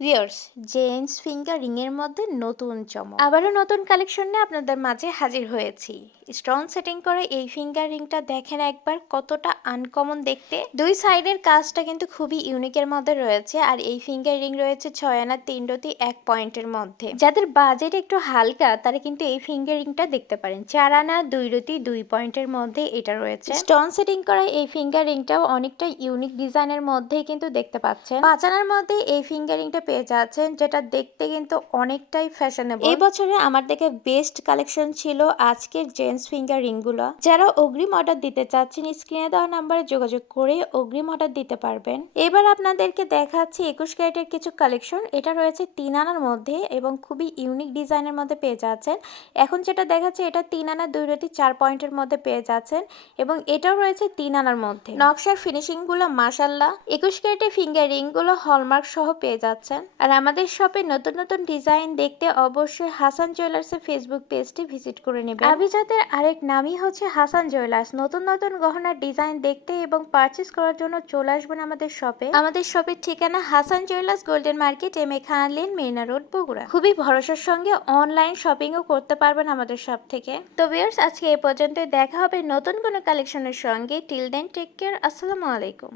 Viewers gents finger এর মধ্যে নতুন চমক। আবারও নতুন কালেকশন নিয়ে আপনাদের মাঝে হাজির হয়েছি। স্টোন সেটিং করে এই ফিঙ্গার রিংটা দেখেন একবার কতটা আনকমন দেখতে। দুই সাইডের কাজটা কিন্তু খুবই ইউনিকের মধ্যে রয়েছে আর এই ফিঙ্গার রিং রয়েছে ছয় আনা তিন রতি এক পয়েন্টের মধ্যে। যাদের বাজেট একটু হালকা তারা কিন্তু এই ফিঙ্গার রিংটা দেখতে পারেন। চার আনা দুই রতি দুই পয়েন্টের মধ্যে এটা রয়েছে। স্টোন সেটিং করা এই ফিঙ্গার রিংটাও অনেকটা ইউনিক ডিজাইনের মধ্যেই কিন্তু দেখতে পাচ্ছেন। পাঁচ আনার মধ্যে এই ফিঙ্গার রিংটা পেয়ে যাচ্ছেন, যেটা দেখতে কিন্তু অনেকটাই ফ্যাশনেবল এই বছরে আমার দেখে বেস্ট কালেকশন ছিল আজকের জেন্টস ফিঙ্গার রিংগুলো যারা অগ্রিম অর্ডার দিতে চাচ্ছেন স্ক্রিনে দেওয়া নাম্বারে যোগাযোগ করে অগ্রিম অর্ডার দিতে পারবেন। এবার আপনাদেরকে দেখাচ্ছি একুশ ক্যারেটের কিছু কালেকশন এটা রয়েছে তিন আনার মধ্যে এবং খুবই ইউনিক ডিজাইনের মধ্যে পেয়ে যাচ্ছেন। এখন যেটা দেখাচ্ছে, এটা তিন আনা দুই রতি চার পয়েন্টের মধ্যে পেয়ে যাচ্ছেন এবং এটাও রয়েছে তিন আনার মধ্যে। নকশার ফিনিশিংগুলো মাসাল্লাহ একুশ ক্যারেটের ফিঙ্গার রিংগুলো হলমার্ক সহ পেয়ে যাচ্ছেন। আর আমাদের শপে নতুন নতুন ডিজাইন দেখতে অবশ্যই হাসান জুয়েলার্সের ফেসবুক পেজটি ভিজিট করে নেবেন। আভিজাতের আরেক নামই হচ্ছে হাসান জুয়েলার্স। নতুন নতুন গহনার ডিজাইন দেখতে এবং পারচেস করার জন্য চলে আসবেন আমাদের শপে। আমাদের শপের ঠিকানা Hasan jewellers golden market, M A Khan lane Mena road, Bogura. খুবই ভরসার সঙ্গে অনলাইন শপিংও করতে পারবেন আমাদের শপ থেকে। তো ভিউয়ার্স আজকে এই পর্যন্তই। দেখা হবে নতুন কোনো কালেকশনের সঙ্গে। টিল দেন টেক কেয়ার আসসালামু আলাইকুম।